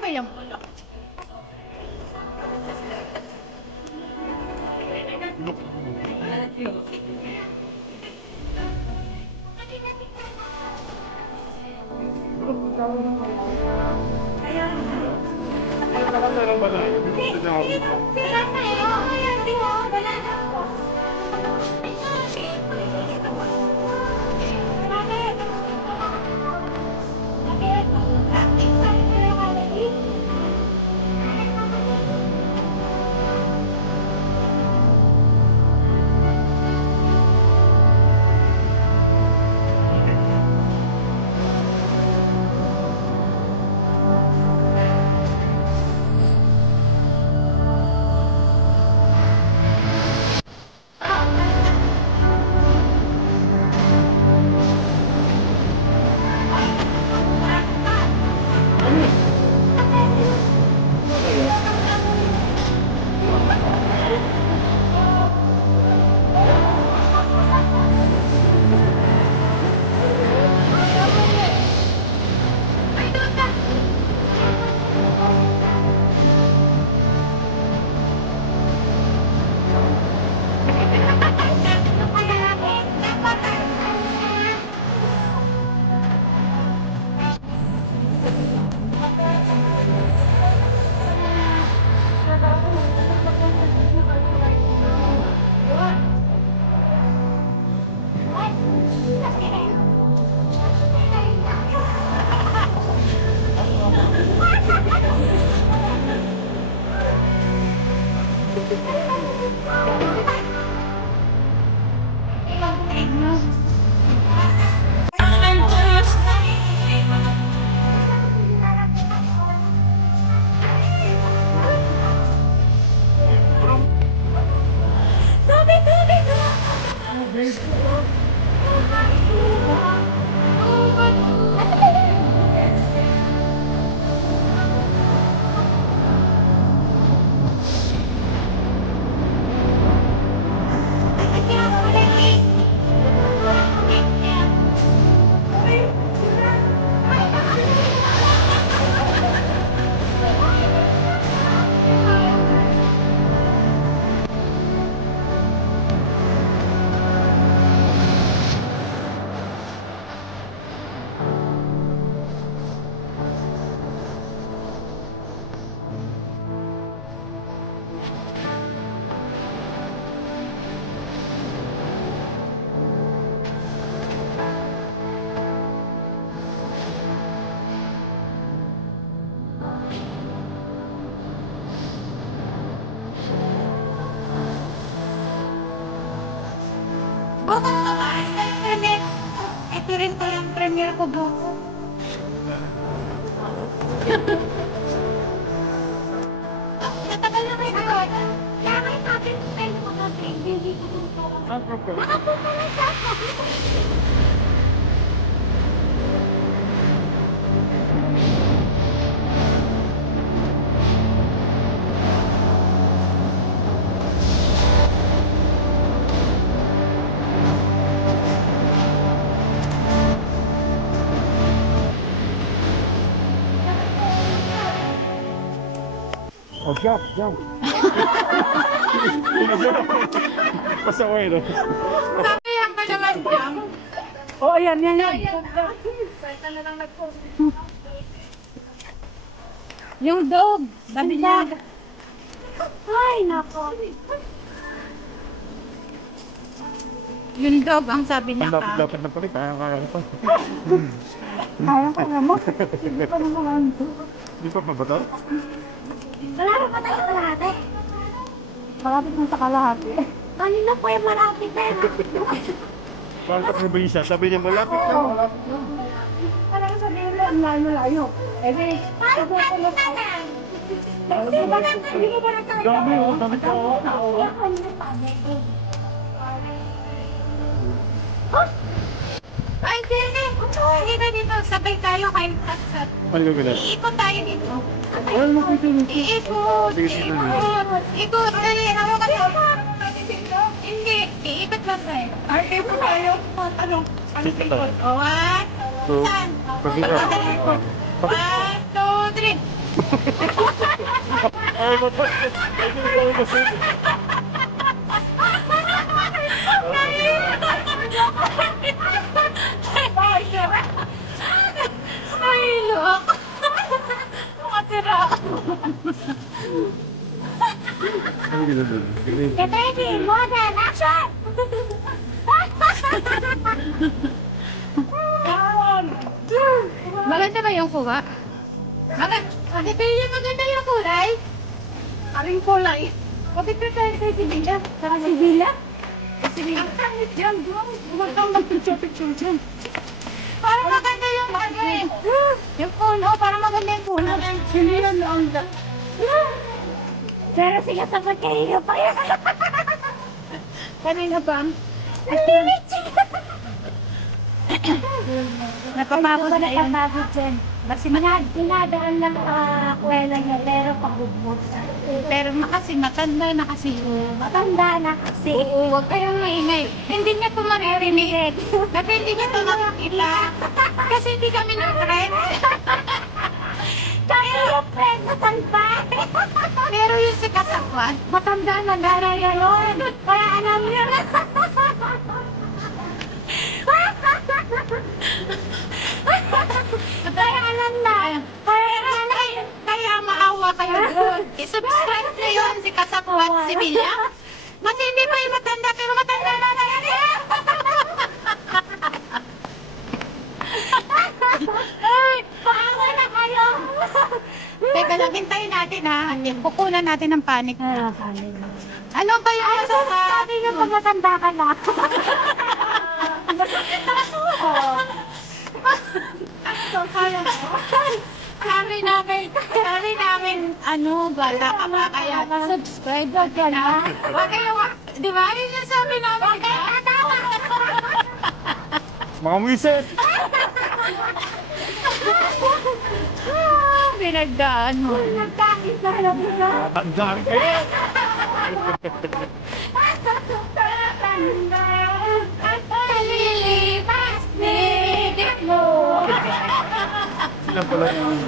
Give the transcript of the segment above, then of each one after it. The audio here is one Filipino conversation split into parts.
ba yung ulo? Ito rin po yung premiere ko buko. Natagal na kayo ako. Kaya kayo natin tayo mga hindi ko dito. Nakapunta na siya ako. Oh, jump. Pasaway na. Sabi yan ka naman dyan. Oh, ayan. Pwede na lang yung dog. Sabi niya. Ay, nako. Yung dog, ang sabi niya ka. Dapat na pala, kaya pa. Kaya ko naman. Hindi pa naman. Di pa mabatal? Malapit pa tayo kalahati. Malapit na sa kalahati. Kanina po yung malapit na yun. Bakit na ba isa? Sabi niya malapit na. Parang sabihin mo, malayo. Eh, di, sabi ko na sa Hindi mo ba nagkakita? Dami ko. Ay, hindi. Hindi dito. Sabay tayo kayo. Ano gagawin? Iikot tayo dito. Ano mo dito? Iikot. Sige, sige. Ikot. Dali. Ano ka hindi. Iikot lang tayo. Ay, ikot tayo. Ano? Ano Ikot tayo. ikot? O, 1, 2, 3. 1, 2, 3. Ay, mapasok. Ay, mapasok. Ay, look. Makatira. Get ready, modern action! Maganda ba yung kuha? Maganda yung kulay? Aling kulay? Bakit ka tayo sa Sibila? Sa Sibila? Ang sangit dyan, bro. Huwag kang mag-picture-picture dyan. Para maganda yung ano eh. Yung puno, para maganda yung puno. Hindi yan ang pero siya sa pagkaino pa yan. Kanina ba? Napapagod na yun. Napapagod dyan. Kasi dinadaan lang kuwela niya, pero pagbubot. Pero kasi matanda na kasi. Matanda na kasi. Huwag kayong maingay. Hindi niya ito maririnig. Kasi hindi niya ito nakakita. Kasi hindi kami ng friends. Kaya yung friend, matanda. Pero yung si Kasakwan, matanda na daraya yun. Kaya alam niya na. Kaya alam na. Kaya maawa kayo doon. I-subscribe na yun si Kasakwan, si William. Mas hindi pa yung matanda, pero matanda na na yan. Ay, paawa na kayo. Teka lang, hintayin natin ha. Kukunan natin ng panik. Ano ba yung masama? Sabi yung pag matanda ka na. Sabi namin, bala ka ba kaya subscribe ka na. Wag kayo, di ba? Yun yung sabi namin. Mga wiset! Pinagdaan mo. Nagkakit na alam mo na. Tandaan kayo! Lilipas, nilip mo. Sila pala yung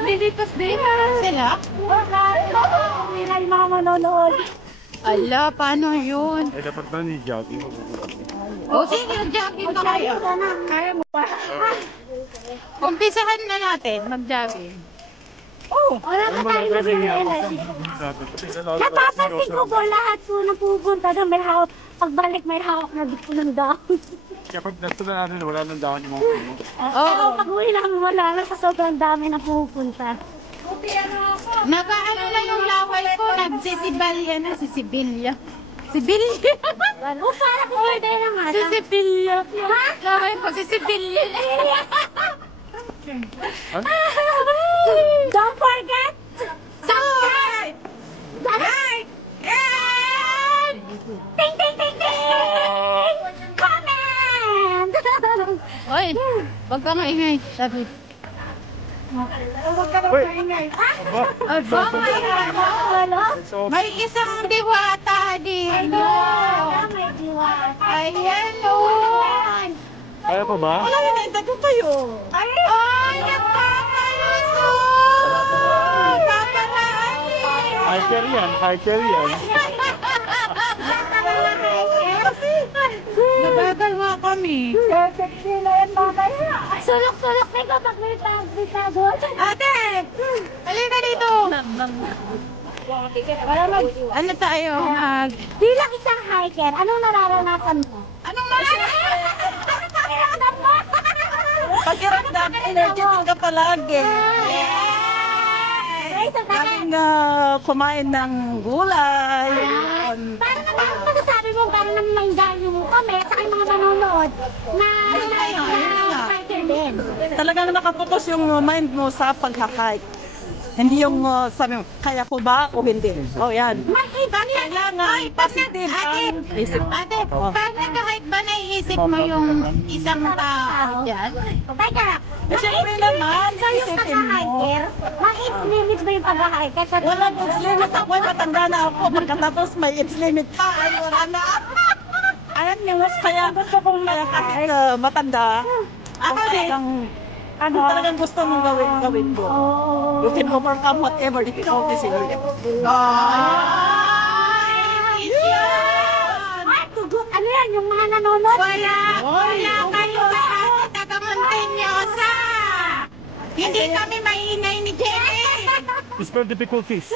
Lilipas din. Sila? Sila yung mga manonood. Ala, paano yun? ay dapat ba ni jogging? O sige, jogging ka kayo. Kaya mo pa. Umpisahan na natin mag-jogging. Oh, wala ka tayo mag-jogging. Napapansin ko po lahat po napupunta na may hawak. Pagbalik may hawak na dito ng dahon. Kapag nato na natin, wala nang dahon yung mga puno. Oo, pag-uwi namin wala na sa sobrang dami na pupunta. Nakaano na yung laway ko, nagsisibilya na si Sibilya. Sibilya? O, parang order na nga. Si Sibilya. Ha? Laway ko si Sibilya. Don't forget! Subscribe! Like! And... Ting, ting, ting, ting! Comment! Oy, wag ka maingay, sabi. Huwag ka maingay. May isang diwata dito. May diwata. Ayan o. Kaya pa ba? Wala na nagtago kayo. Ay, nagkakaluso. High chair yan, high chair yan. Nagagalwa kami. Sexy na yan, mamaya. Sulok-sulok na kapag may tago. Ate! Halika dito! Ano tayo? Bilang isang hiker, anong nararanasan mo? Anong nararanasan mo? Pakiramdam, energetic ka palagi. Kaming kumain ng gulay. Parang naman masasabi mo, parang naman maingganyo mo kami sa aking mga manonood na hiker din. Talagang nakapokus yung mind mo sa pag-hike. Hindi yung sabi mo, kaya ko ba o hindi? O yan. Kailangan positive ang isip. Ate, pag nag-hike ba naiisip mo yung isang tao dyan? Teka, Siyempre naman, so yung isipin mo. pag-hiker, ma-age limit ba yung pag-hiker? Walang age limit. Ako'y matanda na ako. Pagkatapos may age limit pa. Ay, wala na. Alam niyo, mas kaya gusto kong kahit matanda. Ako din. Ano talagang gusto mong gawin mo. You can overcome whatever difficulties in life. Ano yan, yung mga nanonood? Wala kayo lahat taga-Montañosa. Hindi kami maingay ni Jenny. Spell difficulties.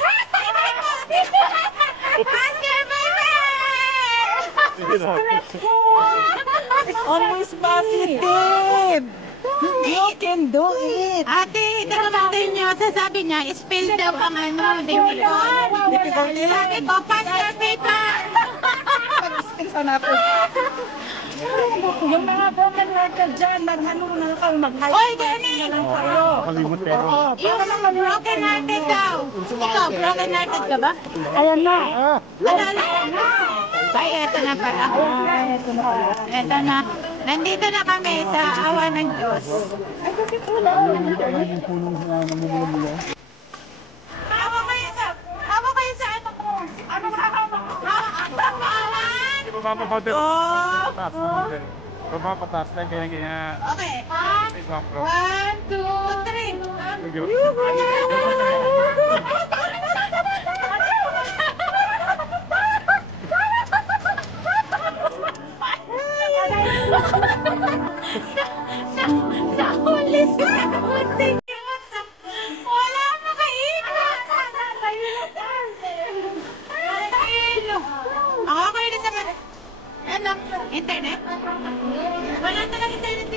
Always positive. You can do it. Ate, taga-Montañosa, sabi niya, spell daw ang ano, difficult. Sabi ko, pass your paper. Pag-spin sana ako. Yung mga broken hearted dyan, mag-ano na kayo, mag-high. Oy, Jenny! Kalimut pero. Yung broken hearted daw. Ikaw, broken hearted ka ba? Ayan na. Ano? Ay, eto na pala. Eto na. Nandito na kami sa awa ng Diyos. Hawa kayo sa ano ko? Ano ba hawa? Ang pangalan? Papapatas. Oh! Papapatas na kaya. Okay. Example. 1, 2, 3. Nahuli siya. Wala makailan. Ako kayo na sa ano? Internet? Wala talaga internet.